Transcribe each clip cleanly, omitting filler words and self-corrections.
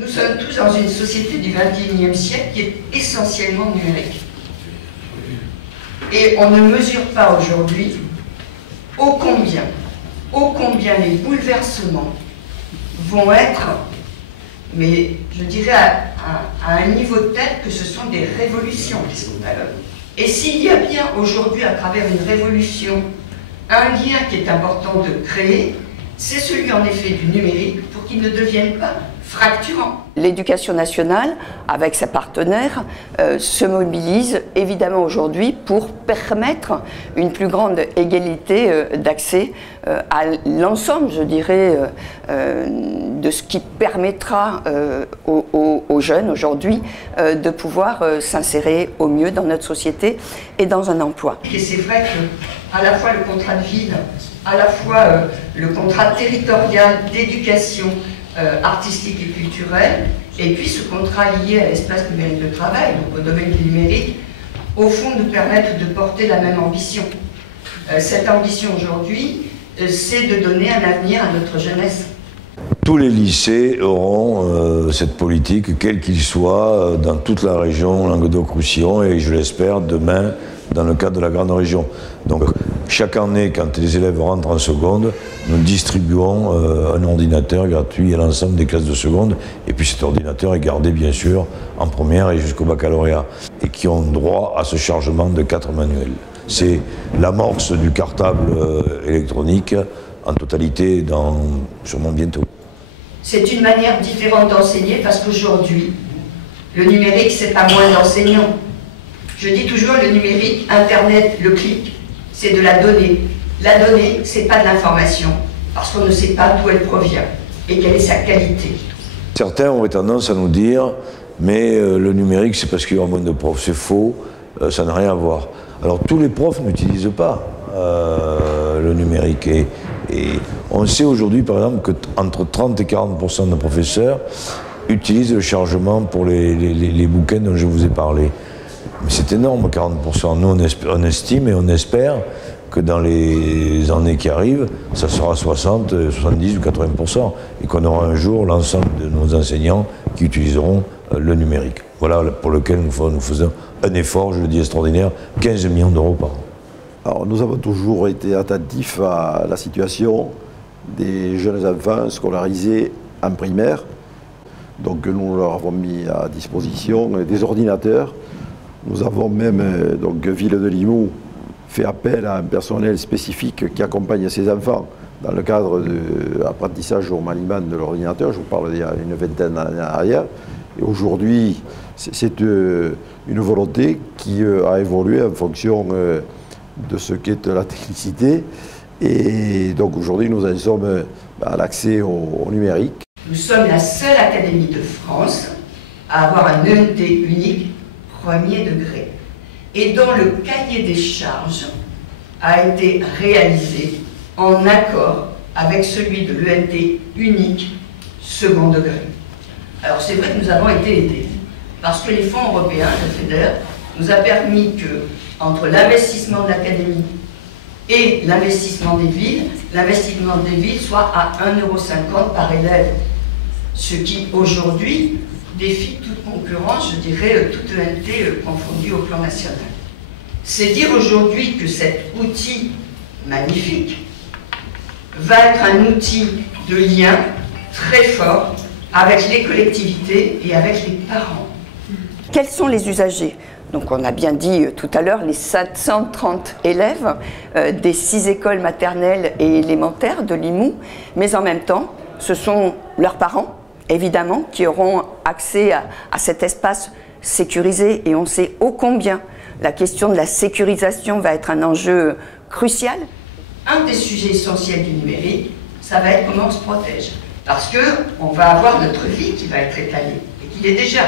Nous sommes tous dans une société du XXIe siècle qui est essentiellement numérique. Et on ne mesure pas aujourd'hui ô combien les bouleversements vont être, mais je dirais à un niveau tel que ce sont des révolutions qui sont à l'œuvre. Et s'il y a bien aujourd'hui, à travers une révolution, un lien qui est important de créer, c'est celui en effet du numérique pour qu'il ne devienne pas fracturant. L'éducation nationale, avec ses partenaires, se mobilise évidemment aujourd'hui pour permettre une plus grande égalité d'accès à l'ensemble, je dirais, de ce qui permettra aux jeunes aujourd'hui de pouvoir s'insérer au mieux dans notre société et dans un emploi. Et c'est vrai qu'à la fois le contrat de ville, à la fois le contrat territorial d'éducation artistique et culturelle, et puis ce contrat lié à l'espace numérique de travail, donc au domaine du numérique, au fond nous permettent de porter la même ambition. Cette ambition aujourd'hui, c'est de donner un avenir à notre jeunesse. Tous les lycées auront cette politique, quel qu'il soit, dans toute la région Languedoc-Roussillon, et je l'espère demain dans le cadre de la grande région. Donc chaque année, quand les élèves rentrent en seconde, nous distribuons un ordinateur gratuit à l'ensemble des classes de seconde, et puis cet ordinateur est gardé bien sûr en première et jusqu'au baccalauréat, et qui ont droit à ce chargement de 4 manuels. C'est l'amorce du cartable électronique en totalité sûrement bientôt. C'est une manière différente d'enseigner parce qu'aujourd'hui, le numérique, c'est pas moins d'enseignants. Je dis toujours le numérique, Internet, le clic, c'est de la donnée. La donnée, c'est pas de l'information, parce qu'on ne sait pas d'où elle provient et quelle est sa qualité. Certains auraient tendance à nous dire, mais le numérique, c'est parce qu'il y aura moins de profs. C'est faux, ça n'a rien à voir. Alors tous les profs n'utilisent pas le numérique. Et on sait aujourd'hui, par exemple, qu'entre 30 et 40% de professeurs utilisent le chargement pour les bouquins dont je vous ai parlé. Mais c'est énorme, 40%. Nous, on estime et on espère que dans les années qui arrivent, ça sera 60, 70 ou 80%. Et qu'on aura un jour l'ensemble de nos enseignants qui utiliseront le numérique. Voilà pour lequel nous faisons un effort, je le dis extraordinaire, 15 millions d'euros par an. Alors, nous avons toujours été attentifs à la situation des jeunes enfants scolarisés en primaire. Donc nous leur avons mis à disposition des ordinateurs. Nous avons même, donc Ville de Limoux, fait appel à un personnel spécifique qui accompagne ces enfants dans le cadre de l'apprentissage au maniement de l'ordinateur. Je vous parle d'il y a une vingtaine d'années arrière. Et aujourd'hui, c'est une volonté qui a évolué en fonction de ce qu'est la technicité. Et donc aujourd'hui, nous en sommes à l'accès au numérique. Nous sommes la seule académie de France à avoir un ENT unique premier degré, et dont le cahier des charges a été réalisé en accord avec celui de l'ENT unique second degré. Alors c'est vrai que nous avons été aidés, parce que les fonds européens, le FEDER, nous a permis que, entre l'investissement de l'académie et l'investissement des villes soit à 1,50 € par élève, ce qui aujourd'hui défie toute concurrence, je dirais, toute ENT confondue au plan national. C'est dire aujourd'hui que cet outil magnifique va être un outil de lien très fort avec les collectivités et avec les parents. Quels sont les usagers ? Donc on a bien dit tout à l'heure les 730 élèves des 6 écoles maternelles et élémentaires de Limoux, mais en même temps, ce sont leurs parents, évidemment, qui auront accès à cet espace sécurisé, et on sait ô combien la question de la sécurisation va être un enjeu crucial. Un des sujets essentiels du numérique, ça va être comment on se protège. Parce qu'on va avoir notre vie qui va être étalée, et qu'il est déjà.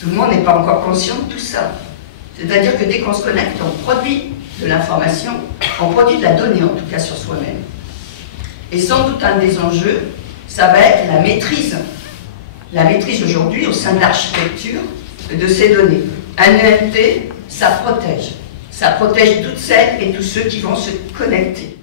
Tout le monde n'est pas encore conscient de tout ça. C'est-à-dire que dès qu'on se connecte, on produit de l'information, on produit de la donnée en tout cas sur soi-même. Et sans doute un des enjeux, ça va être la maîtrise. La maîtrise aujourd'hui au sein de l'architecture de ces données. Un ENT, ça protège. Ça protège toutes celles et tous ceux qui vont se connecter.